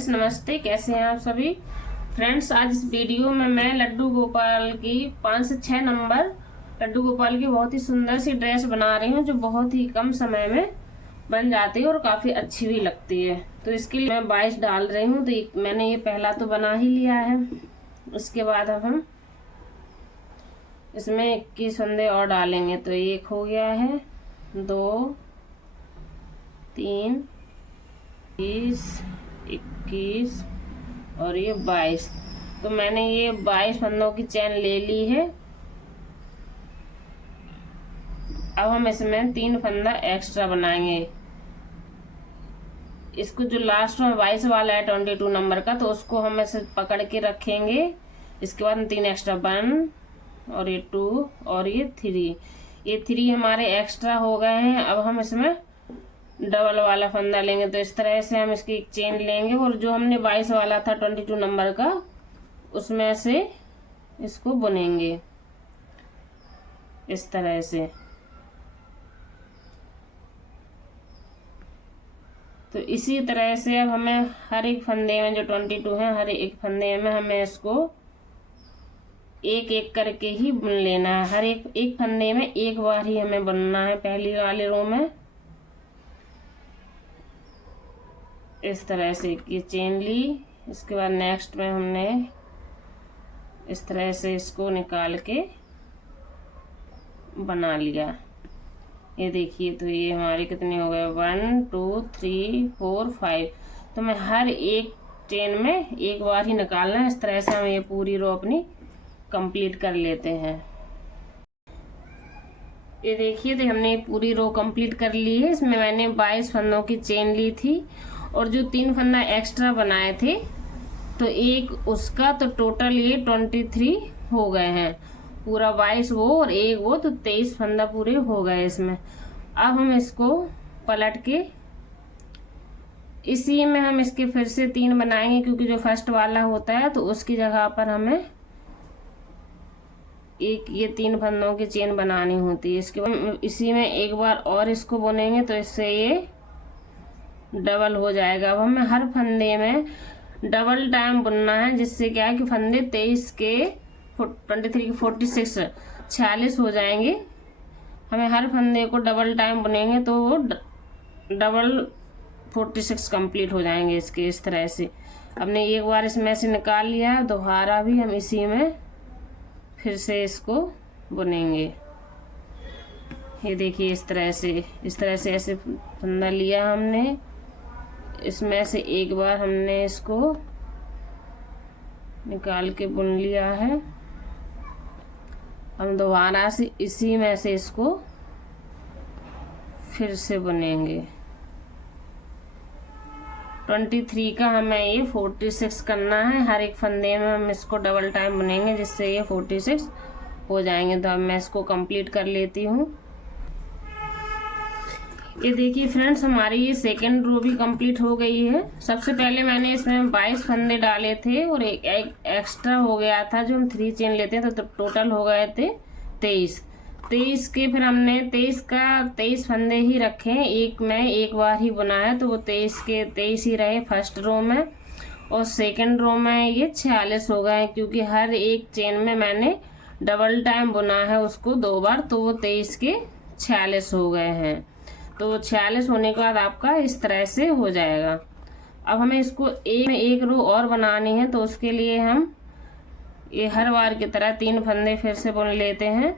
Friends नमस्ते, कैसे हैं आप सभी। फ्रेंड्स आज इस वीडियो में मैं लड्डू गोपाल की 5 से 6 नंबर लड्डू गोपाल की बहुत ही सुंदर सी ड्रेस बना रही हूँ, जो बहुत ही कम समय में बन जाती है और काफ़ी अच्छी भी लगती है। तो इसके लिए मैं 22 डाल रही हूँ। तो मैंने ये पहला तो बना ही लिया है। इसके बाद अब हम इसमें 21 फंदे और डालेंगे। तो एक हो गया है, 2, 3, 20, 21 और ये 22। तो मैंने ये 22 फंदों की चैन ले ली है। अब हम इसमें 3 फंदा एक्स्ट्रा बनाएंगे। इसको जो लास्ट में 22 वाला है 22 नंबर का, तो उसको हम ऐसे पकड़ के रखेंगे। इसके बाद 3 एक्स्ट्रा, 1 और ये 2 और ये 3। ये 3 हमारे एक्स्ट्रा हो गए हैं। अब हम इसमें डबल वाला फंदा लेंगे। तो इस तरह से हम इसकी एक चेन लेंगे और जो हमने 22 वाला था 22 नंबर का, उसमें से इसको बुनेंगे इस तरह से। तो इसी तरह से अब हमें हर एक फंदे में जो 22 है, हर एक फंदे में हमें इसको एक एक करके ही बुन लेना है। हर एक फंदे में एक बार ही हमें बुनना है। पहली वाले रो में इस तरह से ये चेन ली। इसके बाद नेक्स्ट में हमने इस तरह से इसको निकाल के बना लिया। ये देखिए, तो ये हमारे कितने हो गए, 1 2 3 4 5। तो मैं हर एक चेन में एक बार ही निकालना है। इस तरह से हम ये पूरी रो अपनी कंप्लीट कर लेते हैं। ये देखिए, तो हमने पूरी रो कंप्लीट कर ली है। इसमें मैंने 22 फंदों की चेन ली थी और जो 3 फंदा एक्स्ट्रा बनाए थे, तो एक उसका, तो टोटल ये 23 हो गए हैं। पूरा 22 वो और एक वो, तो 23 फंदा पूरे हो गए इसमें। अब हम इसको पलट के इसी में हम इसके फिर से 3 बनाएंगे, क्योंकि जो फर्स्ट वाला होता है तो उसकी जगह पर हमें एक ये 3 फंदों की चेन बनानी होती है। इसके बाद इसी में एक बार और इसको बुनेंगे, तो इससे ये डबल हो जाएगा। अब हमें हर फंदे में डबल टाइम बुनना है, जिससे क्या है कि फंदे 23 के 23 के 46 46 हो जाएंगे। हमें हर फंदे को डबल टाइम बुनेंगे तो वो डबल 46 कंप्लीट हो जाएंगे इसके। इस तरह से हमने एक बार इसमें से निकाल लिया है, दोबारा भी हम इसी में फिर से इसको बुनेंगे। ये देखिए, इस तरह से ऐसे फंदा लिया हमने। इसमें से एक बार हमने इसको निकाल के बुन लिया है। हम दोबारा से इसी में से इसको फिर से बुनेंगे। 23 का हमें ये 46 करना है। हर एक फंदे में हम इसको डबल टाइम बुनेंगे, जिससे ये 46 हो जाएंगे। तो अब मैं इसको कंप्लीट कर लेती हूँ। ये देखिए फ्रेंड्स, हमारी ये सेकेंड रो भी कंप्लीट हो गई है। सबसे पहले मैंने इसमें 22 फंदे डाले थे और एक एक्स्ट्रा हो गया था जो हम 3 चेन लेते हैं, तो टोटल हो गए थे 23 के। फिर हमने 23 फंदे ही रखे, एक में एक बार ही बुना है, तो वो 23 के 23 ही रहे फर्स्ट रो में। और सेकेंड रो में ये 46 हो गए, क्योंकि हर एक चेन में मैंने डबल टाइम बुना है उसको 2 बार, तो वो 23 के 46 हो गए हैं। तो 46 होने के बाद आपका इस तरह से हो जाएगा। अब हमें इसको एक रो और बनानी है, तो उसके लिए हम ये हर बार की तरह 3 फंदे फिर से बुन लेते हैं।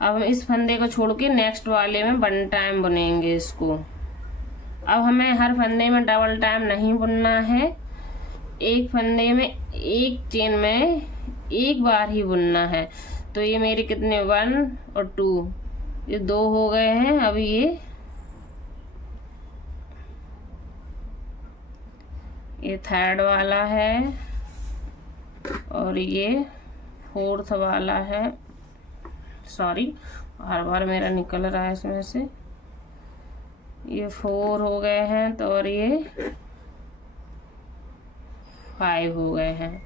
अब हम इस फंदे को छोड़ के नेक्स्ट वाले में 1 टाइम बुनेंगे इसको। अब हमें हर फंदे में डबल टाइम नहीं बुनना है। एक फंदे में एक चेन में एक बार ही बुनना है। तो ये मेरे कितने 1 और 2, ये 2 हो गए हैं। अब ये थर्ड वाला है और ये फोर्थ वाला है। सॉरी, हर बार मेरा निकल रहा है इसमें से। ये 4 हो गए हैं, तो और ये 5 हो गए हैं।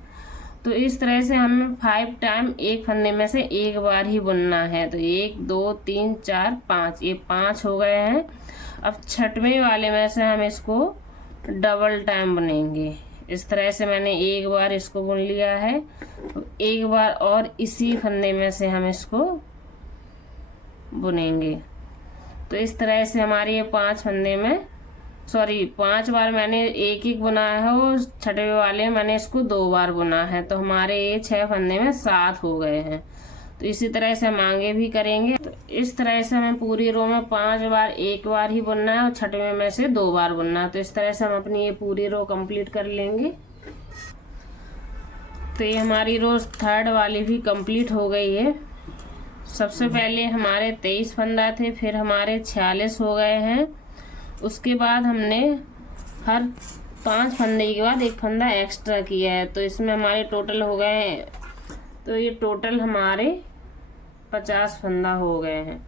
तो इस तरह से हमें 5 टाइम एक फंदे में से एक बार ही बुनना है। तो 1 2 3 4 5, ये 5 हो गए हैं। अब छठवें वाले में से हम इसको डबल टाइम बुनेंगे। इस तरह से मैंने एक बार इसको बुन लिया है, एक बार और इसी फंदे में से हम इसको बुनेंगे। तो इस तरह से हमारे ये 5 फंदे में 5 बार मैंने एक एक बुना है और छठे वाले मैंने इसको 2 बार बुना है, तो हमारे ये 6 फंदे में 7 हो गए हैं। तो इसी तरह से हम आगे भी करेंगे। तो इस तरह से हमें पूरी रो में 5 बार एक बार ही बुनना है और छठवें में से 2 बार बुनना है। तो इस तरह से हम अपनी ये पूरी रो कंप्लीट कर लेंगे। तो ये हमारी रो थर्ड वाली भी कंप्लीट हो गई है। सबसे पहले हमारे 23 फंदा थे, फिर हमारे 46 हो गए हैं। उसके बाद हमने हर 5 फंदे के बाद एक फंदा एक्स्ट्रा किया है, तो इसमें हमारे टोटल हो गए, तो ये टोटल हमारे 50 फंदा हो गए हैं।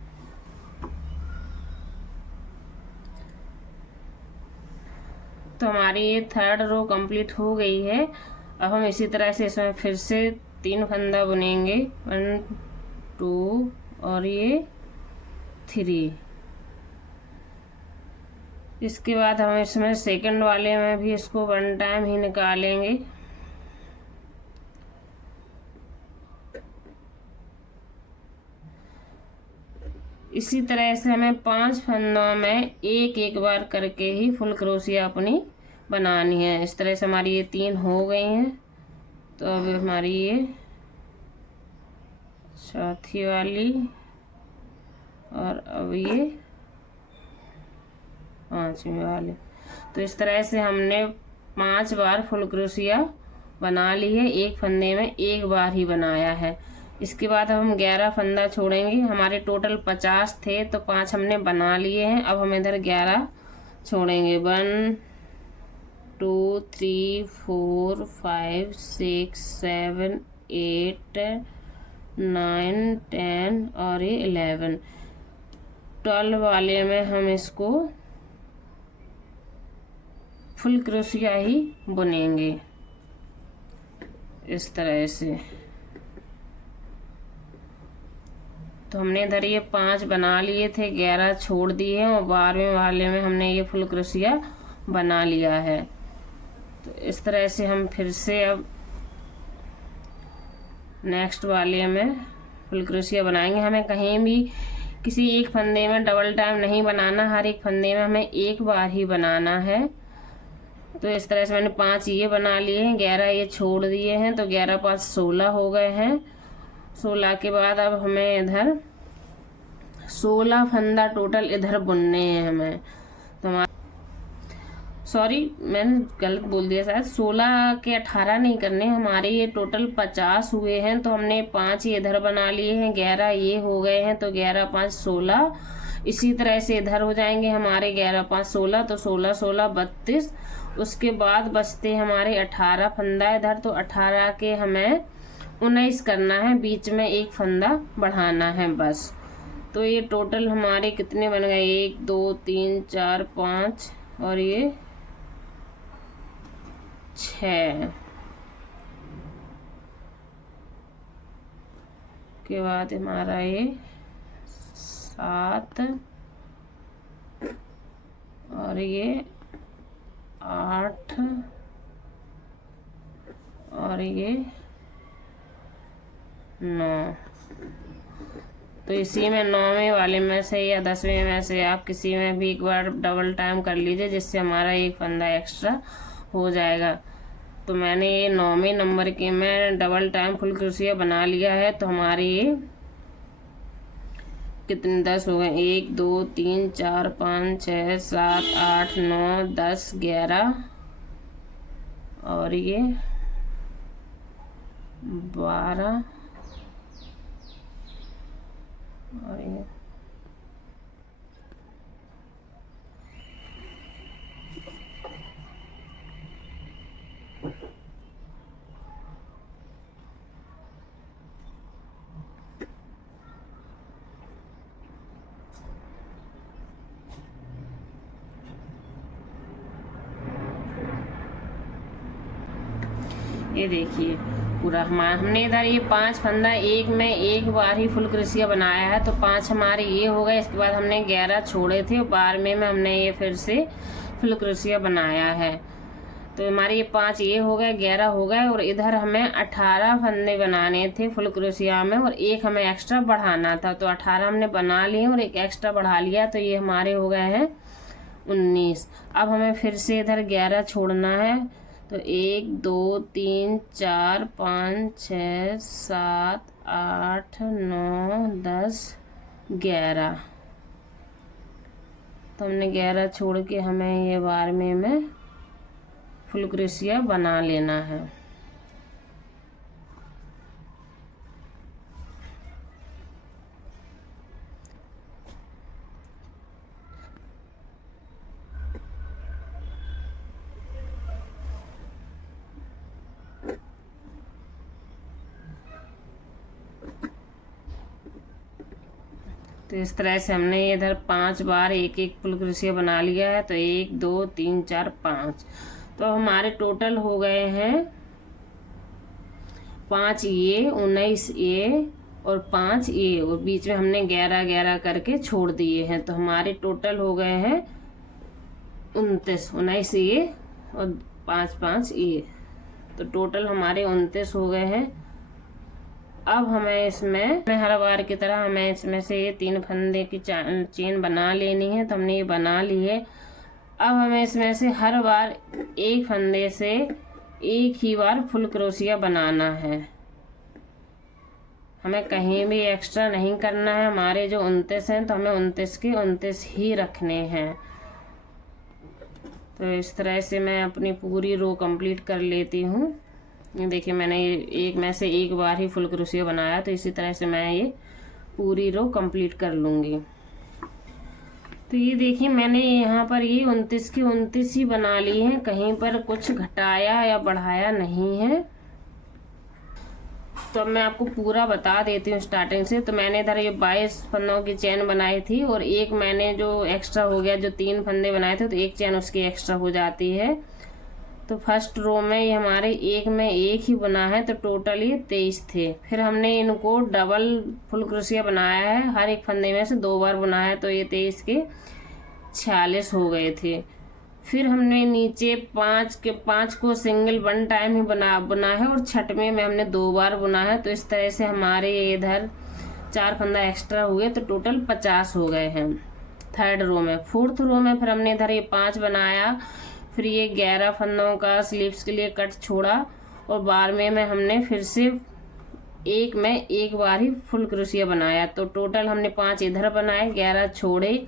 तो हमारी ये थर्ड रो कंप्लीट हो गई है। अब हम इसी तरह से इसमें फिर से 3 फंदा बुनेंगे, 1 2 और ये 3। इसके बाद हम इसमें सेकंड वाले में भी इसको 1 टाइम ही निकालेंगे। इसी तरह से हमें 5 फंदों में एक एक बार करके ही फुल क्रोशिया अपनी बनानी है। इस तरह से हमारी ये 3 हो गई हैं। तो अब हमारी ये चौथी वाली और अब ये 5वीं वाली। तो इस तरह से हमने 5 बार फुल क्रोशिया बना ली है, एक फंदे में एक बार ही बनाया है। इसके बाद हम 11 फंदा छोड़ेंगे। हमारे टोटल 50 थे, तो 5 हमने बना लिए हैं। अब हम इधर 11 छोड़ेंगे। 1 2 3 4 5 6 7 8 9 10 और ये 11। 12 वाले में हम इसको फुल क्रोशिया ही बुनेंगे इस तरह से। तो हमने इधर ये 5 बना लिए थे, 11 छोड़ दिए हैं और 12वें वाले में हमने ये फुल क्रोशिया बना लिया है। तो इस तरह से हम फिर से अब नेक्स्ट वाले में फुल क्रोशिया बनाएंगे। हमें कहीं भी किसी एक फंदे में डबल टाइम नहीं बनाना, हर एक फंदे में हमें एक बार ही बनाना है। तो इस तरह से मैंने 5 ये बना लिए हैं, 11 ये छोड़ दिए हैं, तो 11 5 16 हो गए हैं। 16 के बाद अब हमें इधर 16 फंदा टोटल इधर बुनने हैं हमें। तो हमारा मैंने गलत बोल दिया शायद, 16 के 18 नहीं करने, हमारे ये टोटल 50 हुए हैं। तो हमने 5 ये इधर बना लिए हैं, 11 ये हो गए हैं, तो 11 5 16। इसी तरह से इधर हो जाएंगे हमारे 11 5 16, तो 16 16 32। उसके बाद बचते हमारे 18 फंदा इधर, तो 18 के हमें 19 करना है, बीच में एक फंदा बढ़ाना है बस। तो ये टोटल हमारे कितने बन गए, 1 2 3 4 5 और ये 6 के बाद हमारा ये 7 और ये 8 और ये 9। तो इसी में 9वें वाले में से या 10वें में से आप किसी में भी एक बार डबल टाइम कर लीजिए, जिससे हमारा एक फंदा एक्स्ट्रा हो जाएगा। तो मैंने ये 9वें नंबर के में डबल टाइम फुल क्रोशिया बना लिया है। तो हमारे ये कितने 10 हो गए, 1 2 3 4 5 6 7 8 9 10 11 और ये 12 और ये देखिए पूरा हमने इधर ये 5 फंदा एक में एक बार ही फुल क्रोशिया बनाया है। तो 5 हमारे ये हो गए। इसके बाद हमने 11 छोड़े थे, 12वें में हमने ये फिर से फुल क्रोशिया बनाया है। तो हमारे ये 5 ये हो गए, 11 हो गए, और इधर हमें 18 फंदे बनाने थे फुल क्रोशिया में, और एक हमें एक्स्ट्रा बढ़ाना था। तो 18 हमने बना लिए और एक एक्स्ट्रा बढ़ा लिया, तो ये हमारे हो गए हैं 19। अब हमें फिर से इधर 11 छोड़ना है। तो 1 2 3 4 5 6 7 8 9 10 11। तो हमने 11 छोड़ के हमें ये 12वें में फुल क्रोशिया बना लेना है। तो इस तरह से हमने इधर 5 बार एक एक फुल क्रोशिया बना लिया है। तो 1 2 3 4 5। तो हमारे टोटल हो गए हैं 5 ये 19 ये और 5 ये, और बीच में हमने 11 11 करके छोड़ दिए हैं। तो हमारे टोटल हो गए हैं 29 19 ये और 5 5 ये। तो टोटल हमारे 29 हो गए हैं। अब हमें इसमें हर बार की तरह हमें इसमें से ये 3 फंदे की चेन बना लेनी है। तो हमने ये बना ली है। अब हमें इसमें से हर बार एक फंदे से एक ही बार फुल क्रोशिया बनाना है। हमें कहीं भी एक्स्ट्रा नहीं करना है। हमारे जो 29 हैं तो हमें 29 के 29 ही रखने हैं। तो इस तरह से मैं अपनी पूरी रो कंप्लीट कर लेती हूँ। ये देखिए मैंने एक में से एक बार ही फुल क्रोशिया बनाया, तो इसी तरह से मैं ये पूरी रो कंप्लीट कर लूँगी। तो ये देखिए मैंने यहाँ पर ये 29 की 29 ही बना ली हैं, कहीं पर कुछ घटाया या बढ़ाया नहीं है। तो अब मैं आपको पूरा बता देती हूँ स्टार्टिंग से। तो मैंने इधर ये 22 फंदों की चेन बनाई थी, और एक मैंने जो एक्स्ट्रा हो गया, जो 3 फंदे बनाए थे तो एक चेन उसकी एक्स्ट्रा हो जाती है। तो फर्स्ट रो में ये हमारे एक में एक ही बना है, तो टोटल ये 23 थे। फिर हमने इनको डबल फुल क्रोशिया बनाया है, हर एक फंदे में से 2 बार बनाया, तो ये 23 के 46 हो गए थे। फिर हमने नीचे 5 को सिंगल 1 टाइम ही बना है, और छठवें में हमने 2 बार बुना है। तो इस तरह से हमारे इधर 4 फंदा एक्स्ट्रा हुए, तो टोटल 50 हो गए हैं थर्ड रो में। फोर्थ रो में फिर हमने इधर ये 5 बनाया, फिर ये 11 फंदों का स्लीव्स के लिए कट छोड़ा, और 12वें में हमने फिर से एक में एक बार ही फुल क्रोशिया बनाया। तो टोटल हमने 5 इधर बनाए, 11 छोड़े,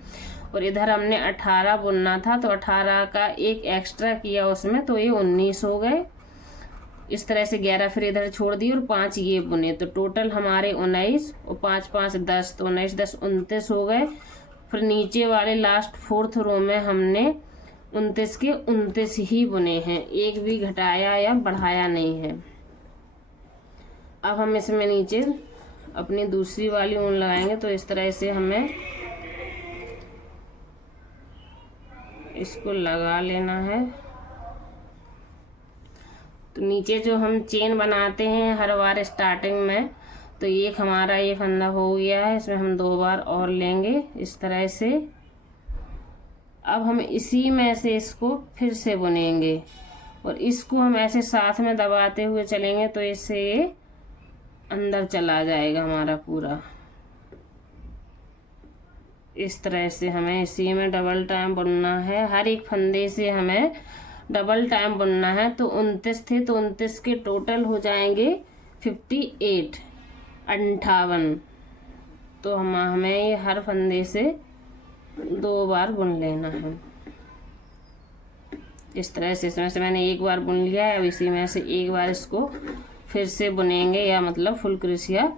और इधर हमने 18 बुनना था, तो 18 का एक एक्स्ट्रा किया उसमें, तो ये 19 हो गए। इस तरह से 11 फिर इधर छोड़ दिए और 5 ये बुने, तो टोटल हमारे 19 और 5 5 10, तो 19 10 29 हो गए। फिर नीचे वाले लास्ट फोर्थ रो में हमने 29 के 29 ही बुने हैं, एक भी घटाया या बढ़ाया नहीं है। अब हम इसमें नीचे अपनी दूसरी वाली ऊन लगाएंगे। तो इस तरह से हमें इसको लगा लेना है। तो नीचे जो हम चेन बनाते हैं हर बार स्टार्टिंग में, तो एक हमारा ये फंदा हो गया है, इसमें हम 2 बार और लेंगे इस तरह से। अब हम इसी में से इसको फिर से बुनेंगे, और इसको हम ऐसे साथ में दबाते हुए चलेंगे, तो इससे ये अंदर चला जाएगा हमारा पूरा। इस तरह से हमें इसी में डबल टाइम बुनना है, हर एक फंदे से हमें डबल टाइम बुनना है। तो 29 थे, तो 29 के टोटल हो जाएंगे 58 58। तो हमें ये हर फंदे से 2 बार बुन लेना है। इस तरह से इसमें से मैंने एक बार बुन लिया है, अब इसी में से एक बार इसको फिर से बुनेंगे, या मतलब फुल क्रोशिया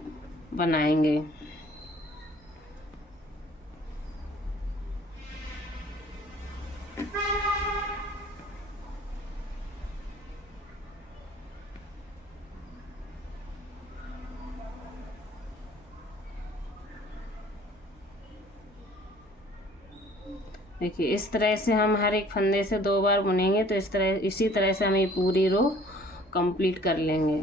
बनाएंगे। देखिए इस तरह से हम हर एक फंदे से 2 बार बुनेंगे, तो इसी तरह से हम ये पूरी रो कंप्लीट कर लेंगे।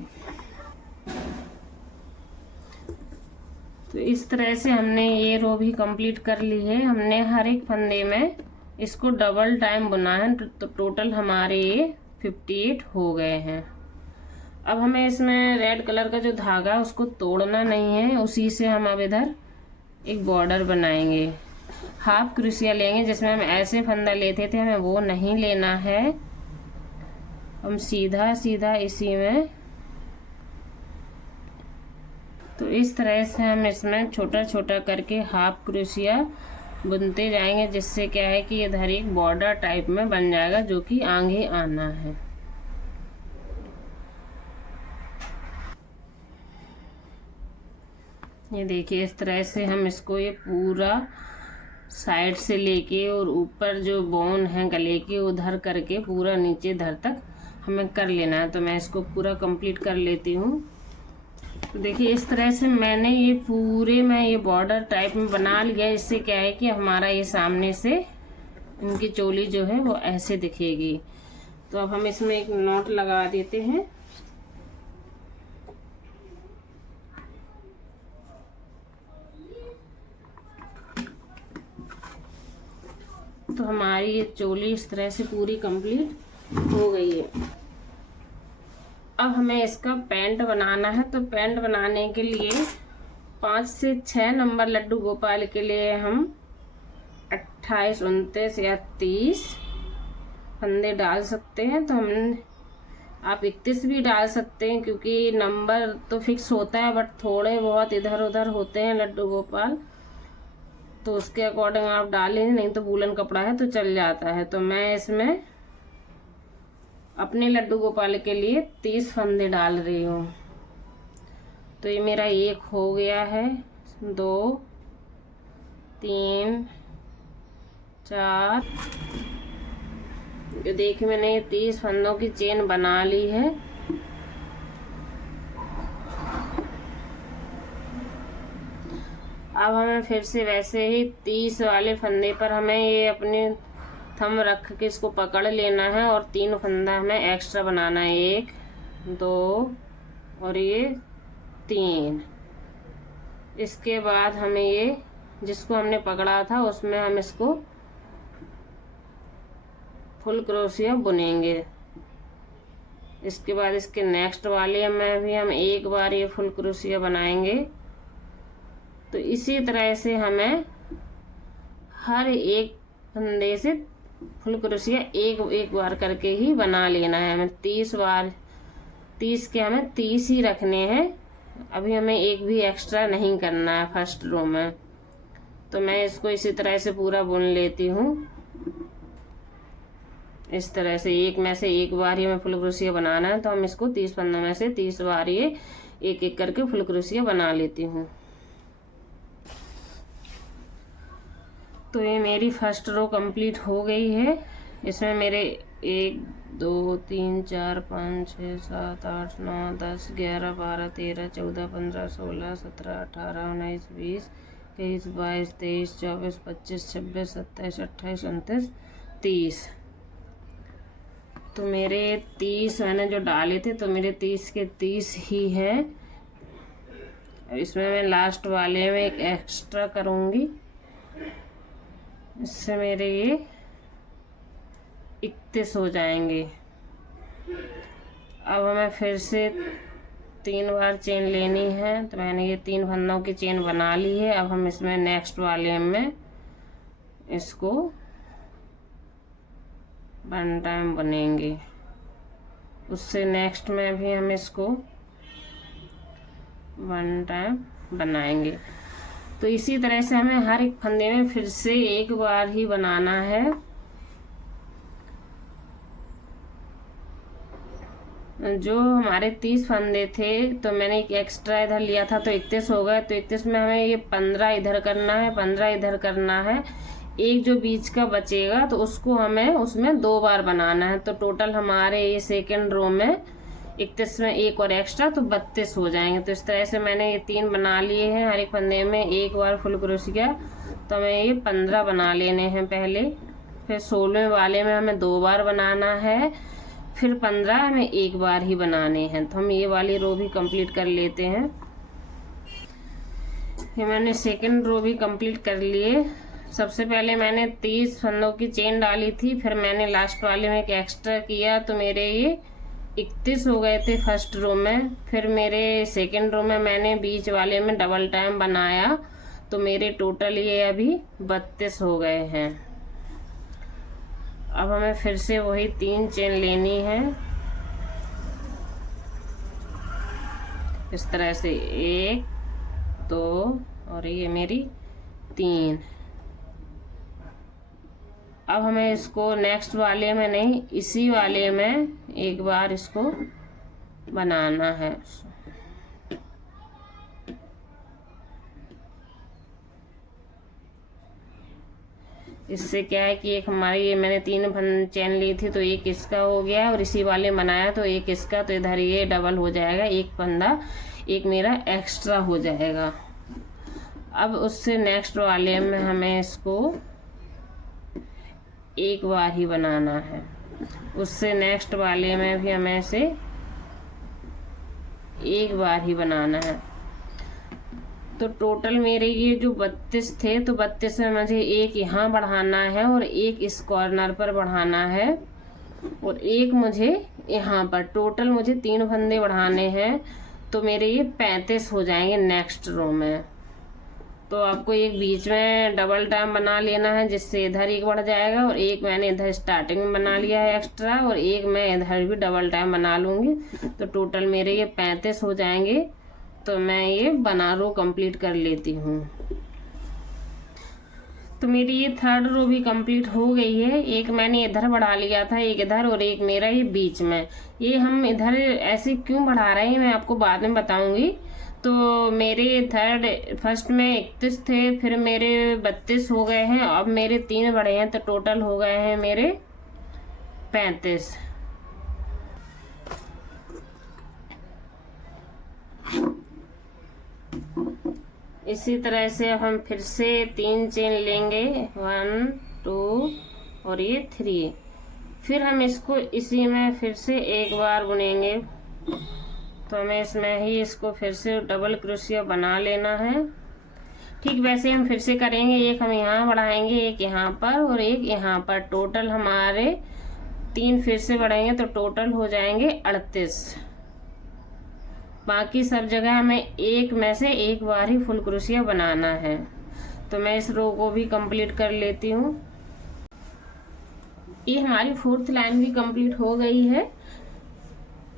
तो इस तरह से हमने ये रो भी कंप्लीट कर ली है। हमने हर एक फंदे में इसको डबल टाइम बुना है तो टोटल हमारे ये 58 हो गए हैं। अब हमें इसमें रेड कलर का जो धागा है उसको तोड़ना नहीं है, उसी से हम अब इधर एक बॉर्डर बनाएंगे। हाफ क्रोशिया लेंगे, जिसमें हम ऐसे फंदा लेते थे हमें वो नहीं लेना है। हम सीधा सीधा इसी में, तो इस तरह से हम इसमें छोटा छोटा करके हाफ क्रोशिया बुनते जाएंगे, जिससे क्या है कि इधर एक बॉर्डर टाइप में बन जाएगा जो कि आगे आना है। ये देखिए इस तरह से हम इसको ये पूरा साइड से लेके और ऊपर जो बोन है गले के उधर करके पूरा नीचे धर तक हमें कर लेना है। तो मैं इसको पूरा कंप्लीट कर लेती हूँ। तो देखिए इस तरह से मैंने ये पूरे में ये बॉर्डर टाइप में बना लिया। इससे क्या है कि हमारा ये सामने से इनकी चोली जो है वो ऐसे दिखेगी। तो अब हम इसमें एक नॉट लगा देते हैं। तो हमारी ये चोली इस तरह से पूरी कंप्लीट हो गई है। अब हमें इसका पैंट बनाना है। तो पैंट बनाने के लिए 5 से 6 नंबर लड्डू गोपाल के लिए हम 28, 29 या 30 फंदे डाल सकते हैं। तो हम आप 31 भी डाल सकते हैं, क्योंकि नंबर तो फिक्स होता है बट थोड़े बहुत इधर उधर होते हैं लड्डू गोपाल, तो उसके अकॉर्डिंग आप डालें, नहीं तो वूलन कपड़ा है तो चल जाता है। तो मैं इसमें अपने लड्डू गोपाल के लिए 30 फंदे डाल रही हूँ। तो ये मेरा 1 हो गया है, 2, 3, 4। देखिए मैंने ये 30 फंदों की चेन बना ली है। अब हमें फिर से वैसे ही 30 वाले फंदे पर हमें ये अपने थंब रख के इसको पकड़ लेना है और 3 फंदा हमें एक्स्ट्रा बनाना है, 1, 2 और ये 3। इसके बाद हमें ये जिसको हमने पकड़ा था उसमें हम इसको फुल क्रोशिया बुनेंगे। इसके बाद इसके नेक्स्ट वाले में भी हम एक बार ये फुल क्रोशिया बनाएंगे। तो इसी तरह से हमें हर एक फंदे से फुल क्रोशिया एक बार करके ही बना लेना है। हमें 30 बार, 30 के हमें 30 ही रखने हैं। अभी हमें एक भी एक्स्ट्रा नहीं करना है फर्स्ट रो में। तो मैं इसको इसी तरह से पूरा बुन लेती हूँ। इस तरह से एक में से एक बार ही हमें फुल क्रोशिया बनाना है। तो हम इसको 30 फंदों में से 30 बार ये एक एक करके फुल क्रोशिया बना लेती हूँ। तो ये मेरी फर्स्ट रो कंप्लीट हो गई है। इसमें मेरे 1, 2, 3, 4, 5, 6, 7, 8, 9, 10, 11, 12, 13, 14, 15, 16, 17, 18, 19, 20, 21, 22, 23, 24, 25, 26, 27, 28, 29, 30। तो मेरे 30 मैंने जो डाले थे तो मेरे 30 के 30 ही है। इसमें मैं लास्ट वाले में एक एक्स्ट्रा करूँगी, इससे मेरे ये 31 हो जाएंगे। अब हमें फिर से 3 बार चेन लेनी है। तो मैंने ये 3 फंदों की चेन बना ली है। अब हम इसमें नेक्स्ट वाले में इसको 1 टाइम बनेंगे। उससे नेक्स्ट में भी हम इसको 1 टाइम बनाएंगे। तो इसी तरह से हमें हर एक फंदे में फिर से एक बार ही बनाना है। जो हमारे 30 फंदे थे तो मैंने एक एक्स्ट्रा इधर लिया था तो 31 हो गए। तो 31 में हमें ये 15 इधर करना है, 15 इधर करना है। एक जो बीच का बचेगा तो उसको हमें उसमें 2 बार बनाना है। तो टोटल हमारे ये सेकेंड रो में 31 में एक और एक्स्ट्रा तो 32 हो जाएंगे। तो इस तरह से मैंने ये 3 बना लिए हैं। हर एक फंदे में एक बार फुल क्रोशिया, तो हमें ये 15 बना लेने हैं पहले। फिर 16वें वाले में हमें 2 बार बनाना है। फिर 15 में एक बार ही बनाने हैं। तो हम ये वाली रो भी कंप्लीट कर लेते हैं। ये मैंने सेकेंड रो भी कंप्लीट कर लिए। सबसे पहले मैंने 30 फंदों की चेन डाली थी, फिर मैंने लास्ट वाले में एक एक्स्ट्रा किया तो मेरे ये 31 हो गए थे फर्स्ट रो में। फिर मेरे सेकंड रो में मैंने बीच वाले में डबल टाइम बनाया तो मेरे टोटल ये अभी 32 हो गए हैं। अब हमें फिर से वही 3 चेन लेनी है, इस तरह से 1 2 और ये मेरी 3। अब हमें इसको नेक्स्ट वाले में नहीं, इसी वाले में एक बार इसको बनाना है। इससे क्या है कि एक हमारी ये मैंने 3 चेन ली थी तो एक इसका हो गया और इसी वाले बनाया तो एक इसका, तो इधर ये डबल हो जाएगा, एक फंदा एक मेरा एक्स्ट्रा हो जाएगा। अब उससे नेक्स्ट वाले में हमें इसको एक बार ही बनाना है, उससे नेक्स्ट वाले में भी हमें इसे एक बार ही बनाना है। तो टोटल मेरे ये जो 32 थे तो 32 में मुझे एक यहाँ बढ़ाना है और एक इस कॉर्नर पर बढ़ाना है और एक मुझे यहाँ पर, टोटल मुझे 3 फंदे बढ़ाने हैं तो मेरे ये 35 हो जाएंगे नेक्स्ट रो में। तो आपको एक बीच में डबल टाइम बना लेना है जिससे इधर एक बढ़ जाएगा और एक मैंने इधर स्टार्टिंग में बना लिया है एक्स्ट्रा और एक मैं इधर भी डबल टाइम बना लूँगी तो टोटल मेरे ये 35 हो जाएंगे। तो मैं ये बना रो कंप्लीट कर लेती हूँ। तो मेरी ये थर्ड रो भी कंप्लीट हो गई है। एक मैंने इधर बढ़ा लिया था, एक इधर और एक मेरा ये बीच में। ये हम इधर ऐसे क्यों बढ़ा रहे हैं मैं आपको बाद में बताऊंगी। तो मेरे फर्स्ट में 31 थे, फिर मेरे 32 हो गए हैं, अब मेरे 3 बढ़े हैं तो टोटल हो गए हैं मेरे 35। इसी तरह से हम फिर से 3 चेन लेंगे, 1 2 और ये 3। फिर हम इसको इसी में फिर से एक बार बुनेंगे तो हमें इसमें ही इसको फिर से डबल क्रोशिया बना लेना है। ठीक वैसे हम फिर से करेंगे, एक हम यहाँ बढ़ाएंगे, एक यहाँ पर और एक यहाँ पर। टोटल हमारे 3 फिर से बढ़ाएंगे तो टोटल हो जाएंगे 38। बाकी सब जगह हमें एक में से एक बार ही फुल क्रोशिया बनाना है। तो मैं इस रो को भी कंप्लीट कर लेती हूँ। ये हमारी 4th लाइन भी कंप्लीट हो गई है।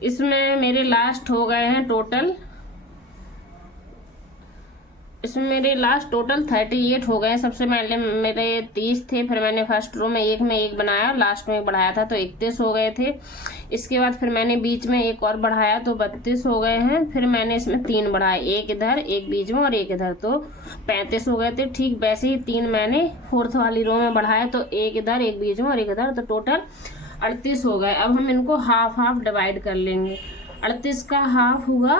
इसमें मेरे लास्ट हो गए हैं टोटल, इसमें मेरे लास्ट टोटल 38 हो गए। सबसे पहले मेरे 30 थे, फिर मैंने फर्स्ट रो में एक बनाया, लास्ट में एक बढ़ाया था तो 31 हो गए थे। इसके बाद फिर मैंने बीच में एक और बढ़ाया तो 32 हो गए हैं। फिर मैंने इसमें 3 बढ़ाए, एक इधर एक बीच में और एक इधर, तो 35 हो गए थे। ठीक वैसे ही 3 मैंने 4th वाली रो में बढ़ाए तो एक इधर एक बीच में और एक इधर, तो टोटल 38 हो गए। अब हम इनको हाफ हाफ डिवाइड कर लेंगे। 38 का हाफ हुआ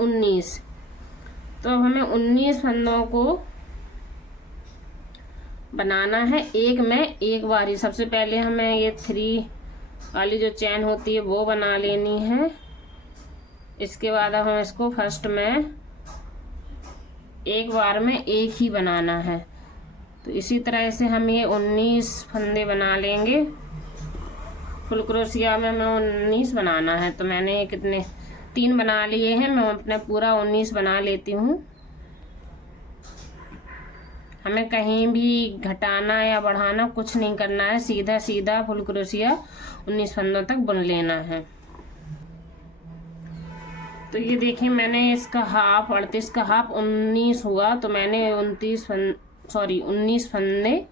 19, तो अब हमें 19 फंदों को बनाना है एक में एक बारी। सबसे पहले हमें ये 3 वाली जो चैन होती है वो बना लेनी है। इसके बाद अब हम इसको फर्स्ट में एक बार में एक ही बनाना है। तो इसी तरह से हम ये 19 फंदे बना लेंगे। फुल क्रोशिया में हमें 19 बनाना है, तो मैंने कितने 3 बना लिए हैं, मैं अपना पूरा 19 बना लेती हूँ। हमें कहीं भी घटाना या बढ़ाना कुछ नहीं करना है, सीधा सीधा फुल क्रोशिया 19 फंदों तक बुन लेना है। तो ये देखिए मैंने इसका हाफ 38 का हाफ 19 हुआ, तो मैंने 19 फंदे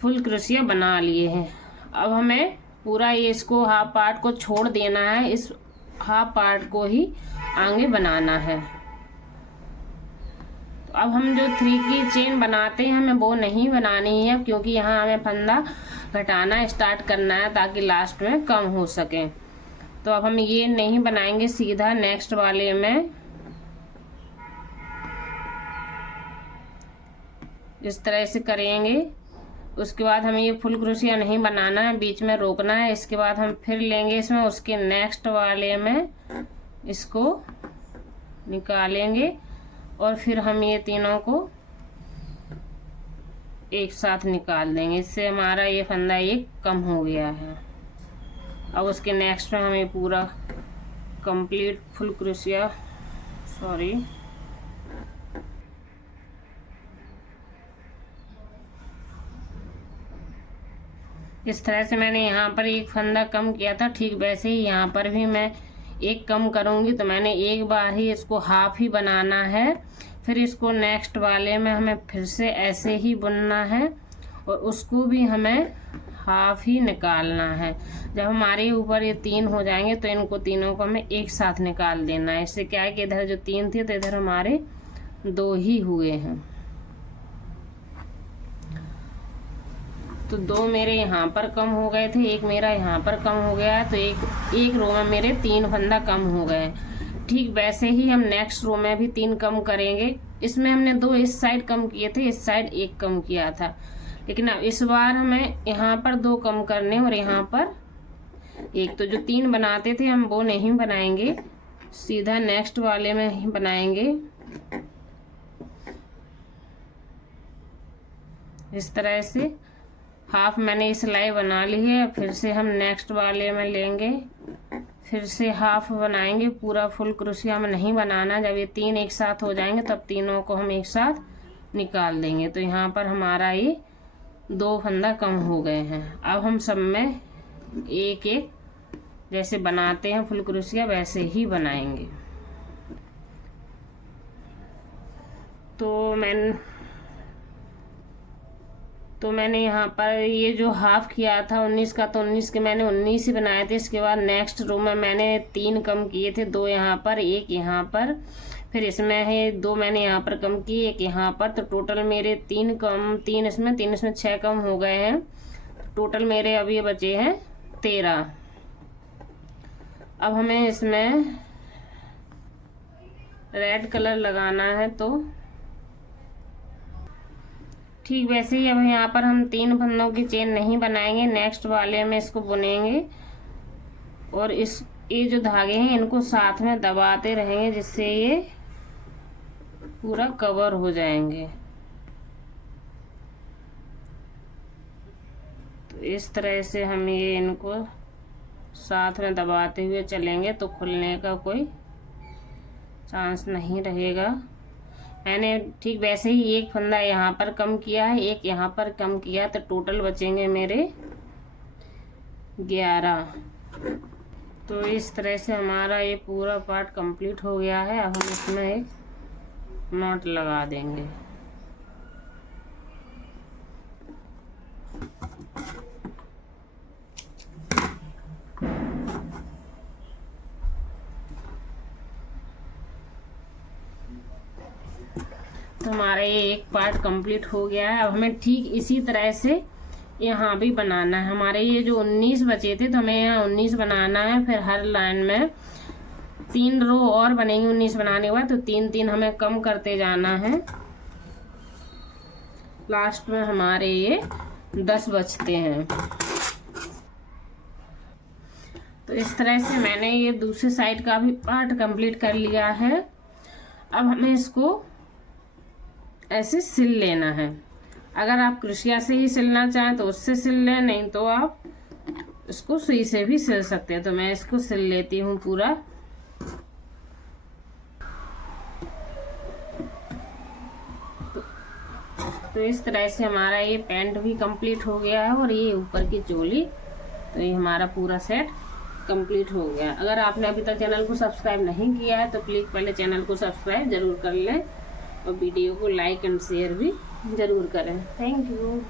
फुल क्रोशिया बना लिए हैं। अब हमें पूरा ये इसको हाफ पार्ट को छोड़ देना है, इस हाफ पार्ट को ही आगे बनाना है। तो अब हम जो 3 की चेन बनाते हैं हमें वो नहीं बनानी है, क्योंकि यहाँ हमें फंदा घटाना स्टार्ट करना है ताकि लास्ट में कम हो सके। तो अब हम ये नहीं बनाएंगे, सीधा नेक्स्ट वाले में इस तरह से करेंगे। उसके बाद हमें ये फुल क्रोशिया नहीं बनाना है, बीच में रोकना है। इसके बाद हम फिर लेंगे इसमें, उसके नेक्स्ट वाले में इसको निकालेंगे और फिर हम ये तीनों को एक साथ निकाल देंगे। इससे हमारा ये फंदा एक कम हो गया है। अब उसके नेक्स्ट में हमें पूरा कंप्लीट फुल क्रोशिया इस तरह से मैंने यहाँ पर एक फंदा कम किया था, ठीक वैसे ही यहाँ पर भी मैं एक कम करूँगी। तो मैंने एक बार ही इसको हाफ ही बनाना है, फिर इसको नेक्स्ट वाले में हमें फिर से ऐसे ही बुनना है और उसको भी हमें हाफ ही निकालना है। जब हमारे ऊपर ये 3 हो जाएंगे तो इनको तीनों को हमें एक साथ निकाल देना है। इससे क्या है कि इधर जो 3 थे तो इधर हमारे 2 ही हुए हैं। तो 2 मेरे यहाँ पर कम हो गए थे, एक मेरा यहाँ पर कम हो गया है, तो एक रो में मेरे 3 फंदा कम हो गए। ठीक वैसे ही हम नेक्स्ट रो में भी 3 कम करेंगे। इसमें हमने 2 इस साइड कम किए थे, इस साइड 1 कम किया था, लेकिन अब इस बार हमें यहाँ पर 2 कम करने और यहाँ पर 1। तो जो 3 बनाते थे हम वो नहीं बनाएंगे, सीधा नेक्स्ट वाले में ही बनाएंगे। इस तरह से हाफ मैंने सिलाई बना ली है। फिर से हम नेक्स्ट वाले में लेंगे, फिर से हाफ बनाएंगे। पूरा फुल क्रोशिया में नहीं बनाना। जब ये 3 एक साथ हो जाएंगे तब तीनों को हम एक साथ निकाल देंगे। तो यहाँ पर हमारा ये 2 फंदा कम हो गए हैं। अब हम सब में एक एक जैसे बनाते हैं फुल क्रोशिया वैसे ही बनाएंगे। तो मैंने यहाँ पर ये जो हाफ किया था 19 का, तो 19 के मैंने 19 ही बनाए थे। इसके बाद नेक्स्ट रो में मैंने 3 कम किए थे, 2 यहाँ पर 1 यहाँ पर, फिर इसमें है 2 मैंने यहाँ पर कम किए, 1 यहाँ पर। तो टोटल मेरे 3 कम, 3 इसमें 6 कम हो गए हैं। टोटल मेरे अब ये बचे हैं 13। अब हमें इसमें रेड कलर लगाना है, तो ठीक वैसे ही अब यहाँ पर हम 3 फंदों की चेन नहीं बनाएंगे, नेक्स्ट वाले में इसको बुनेंगे और ये जो धागे हैं इनको साथ में दबाते रहेंगे जिससे ये पूरा कवर हो जाएंगे। तो इस तरह से हम ये इनको साथ में दबाते हुए चलेंगे तो खुलने का कोई चांस नहीं रहेगा। मैंने ठीक वैसे ही एक फंदा यहाँ पर कम किया है, एक यहाँ पर कम किया, तो टोटल बचेंगे मेरे 11। तो इस तरह से हमारा ये पूरा पार्ट कंप्लीट हो गया है। अब हम इसमें एक नॉट लगा देंगे। तो हमारा ये एक पार्ट कंप्लीट हो गया है। अब हमें ठीक इसी तरह से यहाँ भी बनाना है। हमारे ये जो 19 बचे थे तो हमें यहाँ 19 बनाना है। फिर हर लाइन में 3 रो और बनेंगी 19 बनाने के बाद, तो 3-3 हमें कम करते जाना है। लास्ट में हमारे ये 10 बचते हैं। तो इस तरह से मैंने ये दूसरी साइड का भी पार्ट कंप्लीट कर लिया है। अब हमें इसको ऐसे सिल लेना है। अगर आप क्रोशिया से ही सिलना चाहें तो उससे सिल लें, नहीं तो आप इसको सुई से भी सिल सकते हैं। तो मैं इसको सिल लेती हूँ पूरा। तो इस तरह से हमारा ये पैंट भी कंप्लीट हो गया है और ये ऊपर की चोली। तो ये हमारा पूरा सेट कंप्लीट हो गया। अगर आपने अभी तक चैनल को सब्सक्राइब नहीं किया है तो प्लीज़ पहले चैनल को सब्सक्राइब जरूर कर लें और वीडियो को लाइक एंड शेयर भी ज़रूर करें। Thank you.